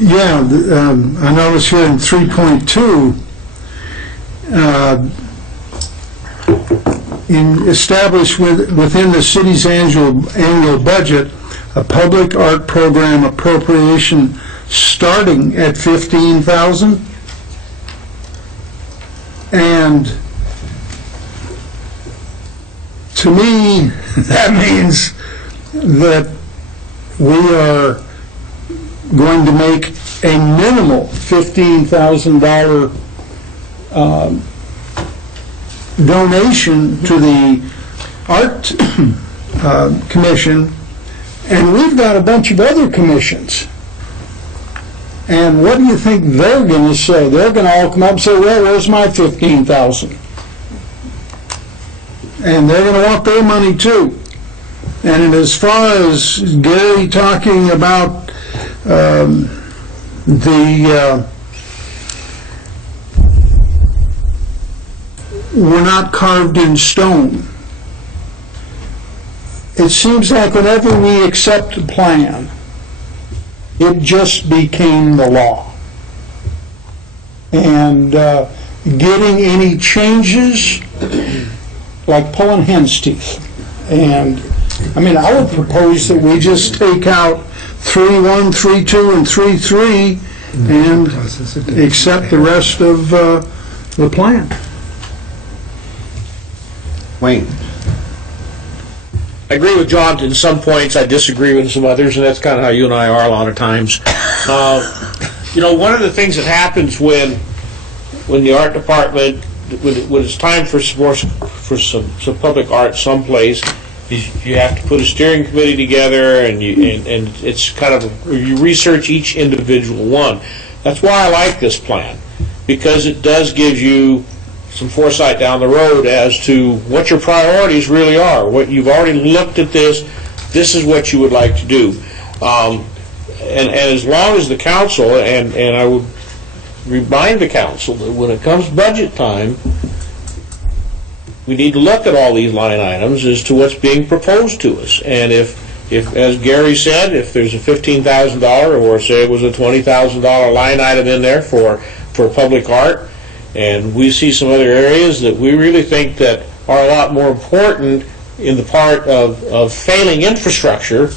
Yeah, I notice here in 3.2, establish within the city's annual budget a public art program appropriation starting at $15,000, and to me that means that we are going to make a minimal $15,000 donation to the Art Commission, and we've got a bunch of other commissions. And what do you think they're going to say? They're going to all come up and say, well, where's my $15,000? And they're going to want their money too. And as far as Gary talking about we're not carved in stone. It seems like whenever we accept a plan, it just became the law. And getting any changes, like pulling hen's teeth. And I mean, I would propose that we just take out 3.1, 3.2, and 3.3 and accept the rest of the plan. Wayne. I agree with John in some points. I disagree with some others, and that's kind of how you and I are a lot of times. You know, one of the things that happens when the art department, when it's time for some public art someplace, you have to put a steering committee together, and it's kind of you research each individual one. That's why I like this plan, because it does give you some foresight down the road as to what your priorities really are. What you've already looked at this is what you would like to do. And as long as the council, and I would remind the council that when it comes budget time, we need to look at all these line items as to what's being proposed to us. And if as Gary said, if there's a $15,000 or say it was a $20,000 line item in there for public art, and we see some other areas that we really think that are a lot more important in the part of failing infrastructure,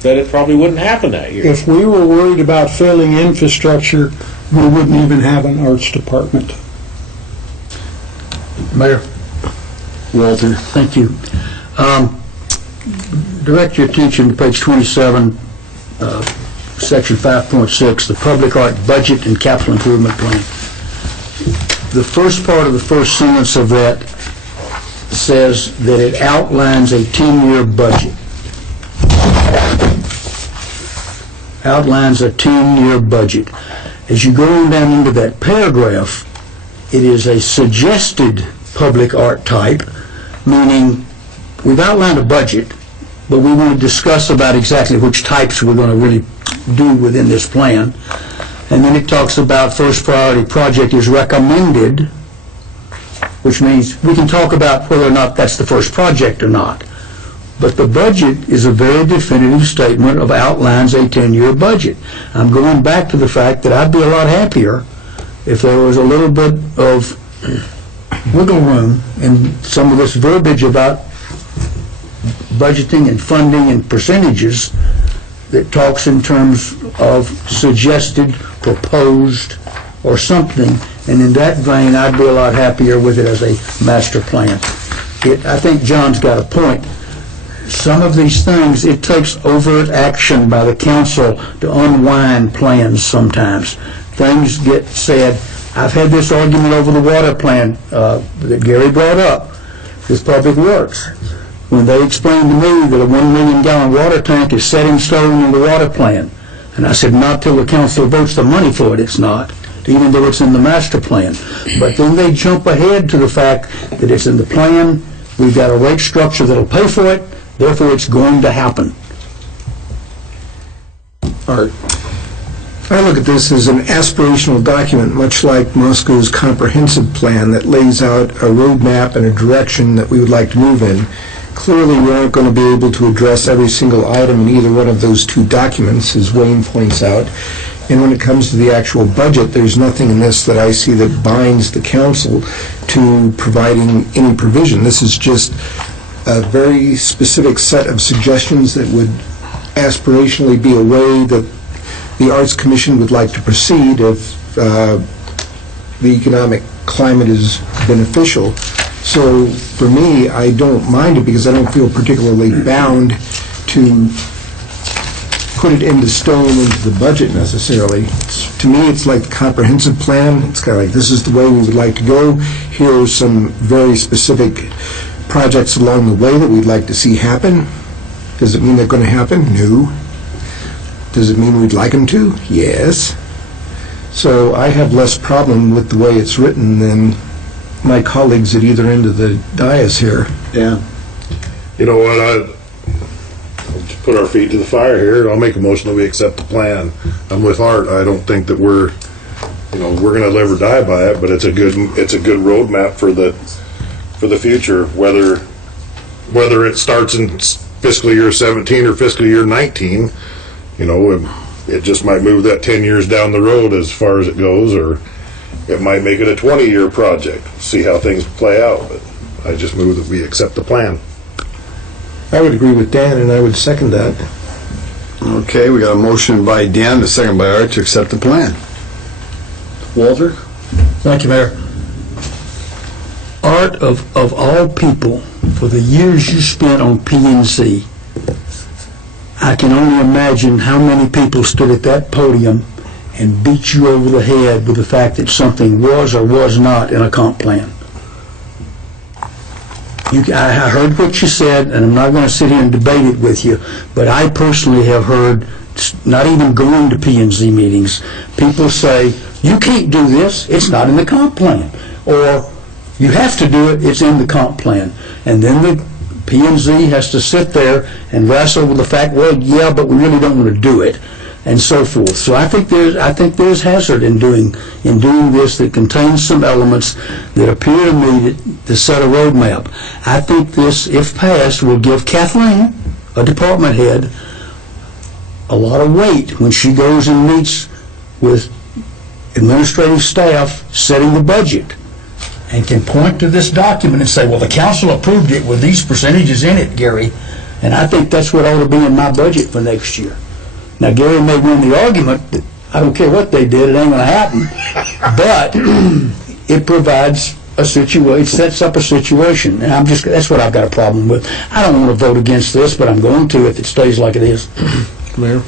that it probably wouldn't happen that year. If we were worried about failing infrastructure, we wouldn't even have an arts department. Mayor Walter, thank you. Direct your attention to page 27, section 5.6, the public art budget and capital improvement plan. The first part of the first sentence of that says that it outlines a 10-year budget. Outlines a 10-year budget. As you go on down into that paragraph, it is a suggested public art type, meaning we've outlined a budget, but we want to discuss about exactly which types we're going to really do within this plan. And then it talks about first priority project is recommended, which means we can talk about whether or not that's the first project or not. But the budget is a very definitive statement of outlines a 10-year budget. I'm going back to the fact that I'd be a lot happier if there was a little bit of wiggle room in some of this verbiage about budgeting and funding and percentages that talks in terms of suggested, proposed, or something. And in that vein, I'd be a lot happier with it as a master plan. I think John's got a point. Some of these things, it takes overt action by the council to unwind plans sometimes. Things get said. I've had this argument over the water plan that Gary brought up, with Public Works, when they explained to me that a 1 million gallon water tank is set in stone in the water plan. And I said, not till the council votes the money for it, it's not, even though it's in the master plan. But then they jump ahead to the fact that it's in the plan, we've got a rate structure that'll pay for it, therefore it's going to happen. Art. I look at this as an aspirational document, much like Moscow's comprehensive plan that lays out a roadmap and a direction that we would like to move in. clearly we aren't going to be able to address every single item in either one of those two documents, as Wayne points out. And when it comes to the actual budget, there's nothing in this that I see that binds the council to providing any provision. This is just a very specific set of suggestions that would aspirationally be a way that the Arts Commission would like to proceed if the economic climate is beneficial. So for me, I don't mind it because I don't feel particularly bound to put it into stone into the budget necessarily. To me, it's like the comprehensive plan. It's kind of like, this is the way we would like to go. Here are some very specific projects along the way that we'd like to see happen. Does it mean they're going to happen? No. Does it mean we'd like them to? Yes. So I have less problem with the way it's written than my colleagues at either end of the dais here. Dan? You know what, I'll just put our feet to the fire here. I'll make a motion that we accept the plan. I'm with Art. I don't think that we're gonna live or die by it, but it's a good roadmap for the future, whether it starts in fiscal year 17 or fiscal year 19, it just might move that 10 years down the road as far as it goes, or it might make it a 20-year project. See how things play out, but I just move that we accept the plan. I would agree with Dan, and I would second that. Okay, we got a motion by Dan, a second by Art to accept the plan. Walter? Thank you, Mayor. Art, of all people, for the years you spent on P&Z, I can only imagine how many people stood at that podium and beat you over the head with the fact that something was or was not in a comp plan. I heard what you said, and I'm not going to sit here and debate it with you, but I personally have heard, not even going to P&Z meetings, people say, you can't do this, it's not in the comp plan. Or, you have to do it, it's in the comp plan. And then the P&Z has to sit there and wrestle with the fact, well, yeah, but we really don't want to do it, and so forth. So I think there's hazard in doing this that contains some elements that appear to me to set a roadmap. I think this, if passed, will give Kathleen, a department head, a lot of weight when she goes and meets with administrative staff setting the budget, and can point to this document and say, well, the council approved it with these percentages in it, Gary, and I think that's what ought to be in my budget for next year. Now, Gary may win the argument that I don't care what they did, it ain't going to happen, but it provides a situation, it sets up a situation, and that's what I've got a problem with. I don't want to vote against this, but I'm going to if it stays like it is. Mayor?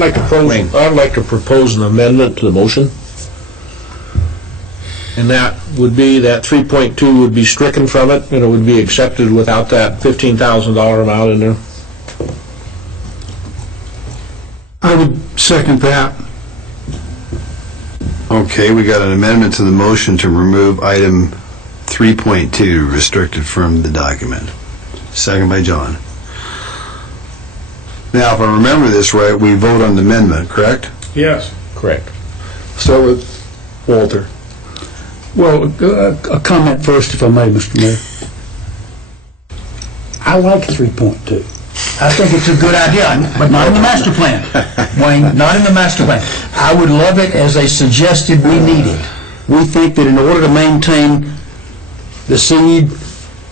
I'd like to propose an amendment to the motion. And that would be that 3.2 would be stricken from it, and it would be accepted without that $15,000 amount in there. I would second that. Okay, we got an amendment to the motion to remove item 3.2, restricted from the document. Second by John. Now, if I remember this right, we vote on the amendment, correct? Yes. Correct. Start with Walter. Well, a comment first, if I may, Mr. Mayor. I like 3.2. I think it's a good idea, but not in the master plan. Wayne, not in the master plan. I would love it as they suggested we need it. We think that in order to maintain the seed,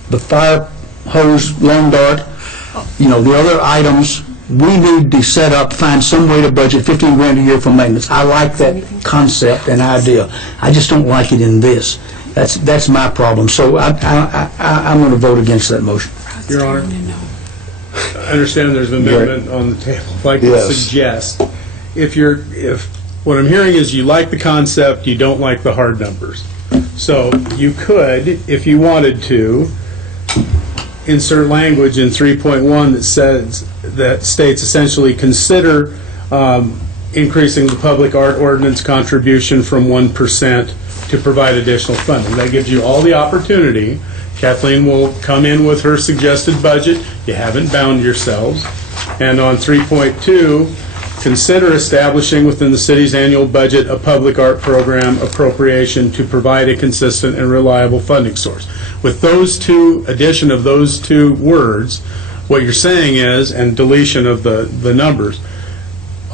the fire hose, lawn dart, the other items, we need to find some way to budget 15 grand a year for maintenance. I like that concept and idea. I just don't like it in this. That's my problem. So I'm going to vote against that motion. Your Honor, I understand there's an amendment on the table. I'd like to suggest, if what I'm hearing is you like the concept, you don't like the hard numbers. So you could, if you wanted to, insert language in 3.1 that states essentially consider increasing the public art ordinance contribution from 1% to provide additional funding. That gives you all the opportunity. Kathleen will come in with her suggested budget. You haven't bound yourselves. And on 3.2, consider establishing within the city's annual budget a public art program appropriation to provide a consistent and reliable funding source. With those two, addition of those two words, what you're saying is, and deletion of the numbers,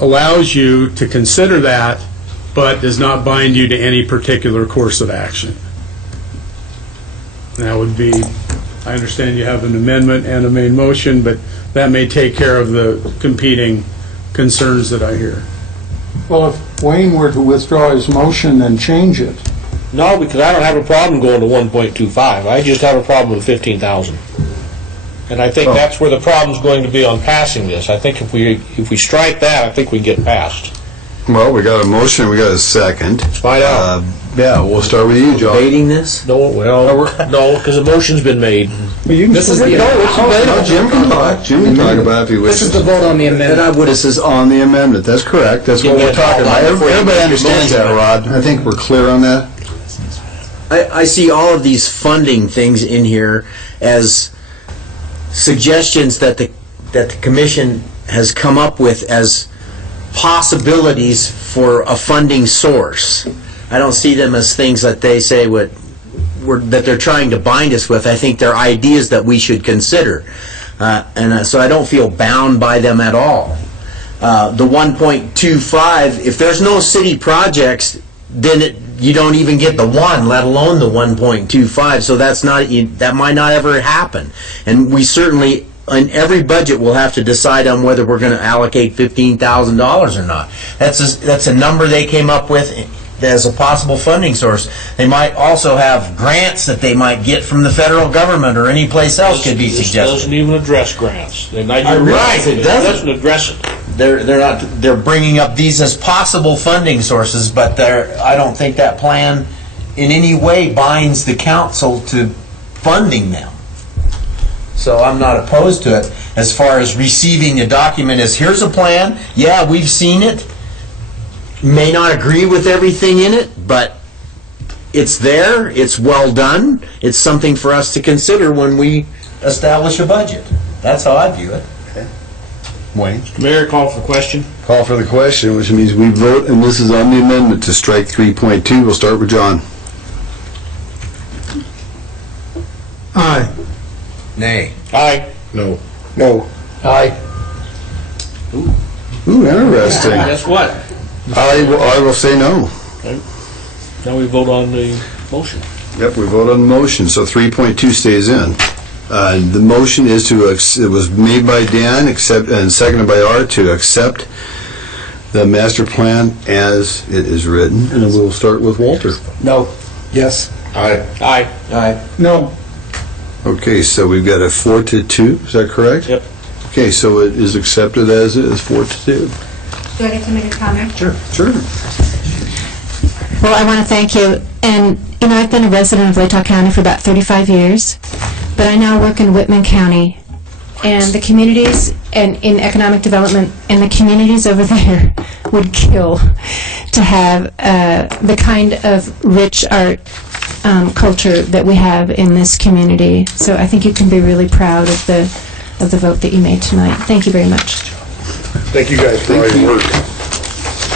allows you to consider that, but does not bind you to any particular course of action. That would be, I understand you have an amendment and a main motion, but that may take care of the competing concerns that I hear. Well, if Wayne were to withdraw his motion and change it, No, because I don't have a problem going to 1.25. I just have a problem with 15,000. And I think that's where the problem's going to be on passing this. I think if we strike that, I think we get passed. Well, we got a motion, we got a second. Find out. Yeah, we'll start with you, John. Debating this? No, well, no, because the motion's been made. This is the Jim can talk. Jim can talk about it if he This is wishes. the vote on the amendment. This is on the amendment, that's correct, that's what Get we're that all talking about. done before you Everybody make your understands that, motion. Rod. I think we're clear on that. I see all of these funding things in here as suggestions that the commission has come up with as possibilities for a funding source. I don't see them as things that they say that they're trying to bind us with. I think they're ideas that we should consider. So I don't feel bound by them at all. The 1.25, if there's no city projects, then you don't even get the one, let alone the 1.25. So that might not ever happen. And we certainly, in every budget, we'll have to decide on whether we're going to allocate $15,000 or not. That's a number they came up with as a possible funding source. They might also have grants that they might get from the federal government or any place else could be This suggested. doesn't even address grants. You're I right, realize it it doesn't. doesn't address it. They're bringing up these as possible funding sources, but I don't think that plan in any way binds the council to funding them. So I'm not opposed to it as far as receiving a document as, here's a plan, yeah, we've seen it, may not agree with everything in it, but it's there, it's well done, it's something for us to consider when we establish a budget. That's how I view it. Wayne? Mayor, call for question. Call for the question, which means we vote, and this is on the amendment to strike 3.2. We'll start with John. aye. Nay. Aye. No. No. Aye. Ooh, interesting. Guess what? I will say no. Now we vote on the motion. Yep, we vote on the motion, so 3.2 stays in. The motion is it was made by Dan and seconded by Art to accept the master plan as it is written, and we'll start with Walter. No. Yes. Aye. Aye. Aye. No, Okay, so we've got a 4-2, is that correct? Yep. Okay, so it is accepted as is, 4-2. Do I get to make a comment? Sure. Well, I want to thank you. And, I've been a resident of Latah County for about 35 years, but I now work in Whitman County. And the communities, and in economic development, and the communities over there would kill to have the kind of rich art culture that we have in this community. So I think you can be really proud of the vote that you made tonight. Thank you very much. Thank you guys for all your work.